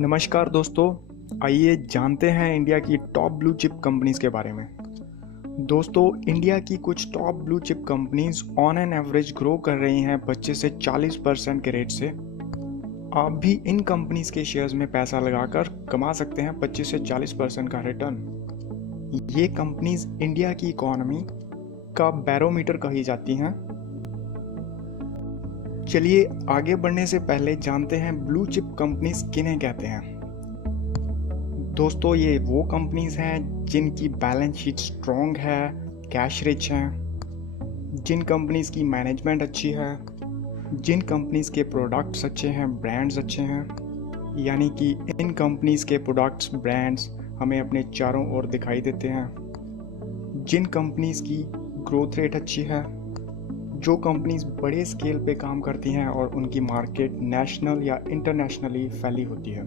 नमस्कार दोस्तों, आइए जानते हैं इंडिया की टॉप ब्लू चिप कंपनीज के बारे में। दोस्तों, इंडिया की कुछ top blue chip companies on an average grow कर रही हैं 25 से 40% के रेट से। आप भी इन कंपनीज के शेयर्स में पैसा लगाकर कमा सकते हैं 25 से 40% का रिटर्न। ये कंपनीज इंडिया की इकोनॉमी का बैरोमीटर कही जाती हैं। चलिए आगे बढ़ने से पहले जानते हैं ब्लू चिप कंपनीज किन्हें कहते हैं। दोस्तों, ये वो कंपनीज हैं जिनकी बैलेंस शीट स्ट्रॉन्ग है, कैश रिच हैं, जिन कंपनीज की मैनेजमेंट अच्छी है, जिन कंपनीज के प्रोडक्ट्स अच्छे हैं, ब्रांड्स अच्छे हैं। यानी कि इन कंपनीज के प्रोडक्ट्स, ब्रांड्स हमें अपने चारों ओर दिखाई देते हैं। जिन कंपनीज की ग्रोथ रेट अच्छी है, जो कंपनीज बड़े स्केल पे काम करती हैं और उनकी मार्केट नेशनल या इंटरनेशनली फैली होती है।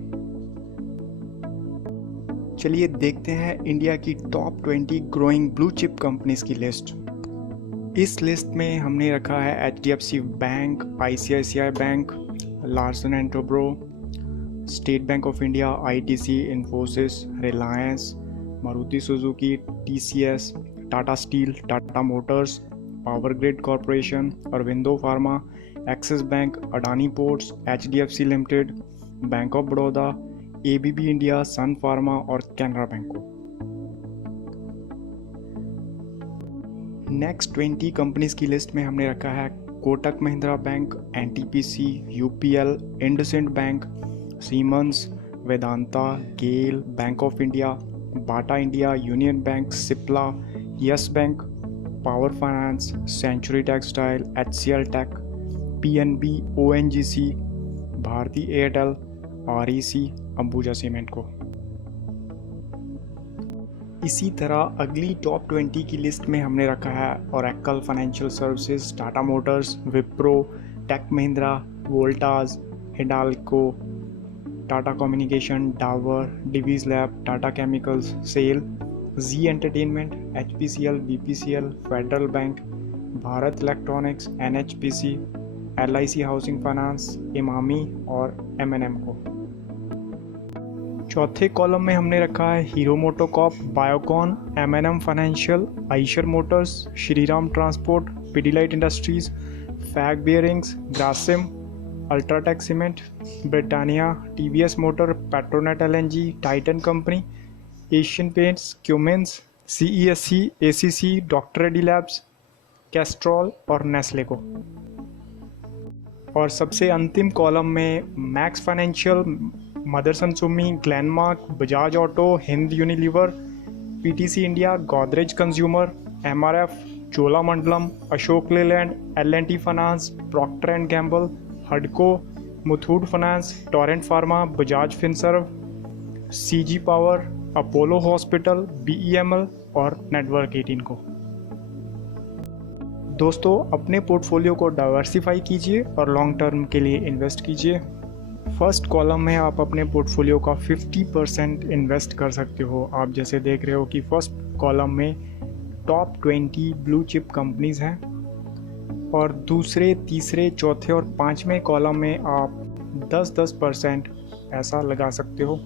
चलिए देखते हैं इंडिया की top 20 growing blue chip companies की लिस्ट। इस लिस्ट में हमने रखा है HDFC bank, ICICI bank, Larsen and Toubro, State Bank of India, ITC, Infosys, reliance, Maruti Suzuki, TCS, Tata steel, Tata motors, power grid corporation, Aurobindo pharma, axis bank, Adani ports, HDFC limited, bank of Baroda, ABB India, sun pharma और Canara bank को। Next 20 companies की list में हमने रखा है Kotak Mahindra bank, NTPC, UPL, IndusInd bank, Siemens, Vedanta, GAIL, bank of India, Bata India, union bank, Cipla, yes bank, power finance, century textile, HCL tech, PNB, ONGC, Bharti Airtel, REC, Ambuja cement को। इसी तरह अगली टॉप 20 की लिस्ट में हमने रखा है Oracle Financial Services, Tata Motors, Wipro, Tech Mahindra, Voltas, Hindalco, Tata Communication, Dabur, Divi's Lab, Tata Chemicals, SAIL, Zee Entertainment, HPCL, BPCL, Federal Bank, Bharat Electronics, NHPC, LIC Housing Finance, Emami और M&M को। चौथे कॉलम में हमने रखा है Hero MotoCorp, Biocon, M&M Financial, Eicher Motors, Shriram Transport, Pidilite Industries, FAG Bearings, Grasim, UltraTech Cement, Britannia, TVS Motor, Petronet LNG, Titan Company, Asian Paints, Cummins, CESC, ACC, Doctor Reddy Labs, Castrol और Nestle को। और सबसे अंतिम कॉलम में Max Financial, Motherson Sumi, Glenmark, Bajaj Auto, Hind Unilever, PTC India, Godrej Consumer, MRF, Cholamandalam, Ashok Leyland, L&T Finance, Procter and Gamble, हडको, Muthoot Finance, Torrent Pharma, Bajaj Finserv, CG Power, Apollo Hospital, BEML और Network 18 को। दोस्तों, अपने पोर्टफोलियो को डाइवर्सिफाई कीजिए और लॉन्ग टर्म के लिए इन्वेस्ट कीजिए। फर्स्ट कॉलम में आप अपने पोर्टफोलियो का 50% इन्वेस्ट कर सकते हो। आप जैसे देख रहे हो कि फर्स्ट कॉलम में टॉप 20 ब्लू चिप कंपनीज हैं और दूसरे, तीसरे, चौथे और पांचवें कॉलम में आप 10-10% पैसा लगा सकते हो।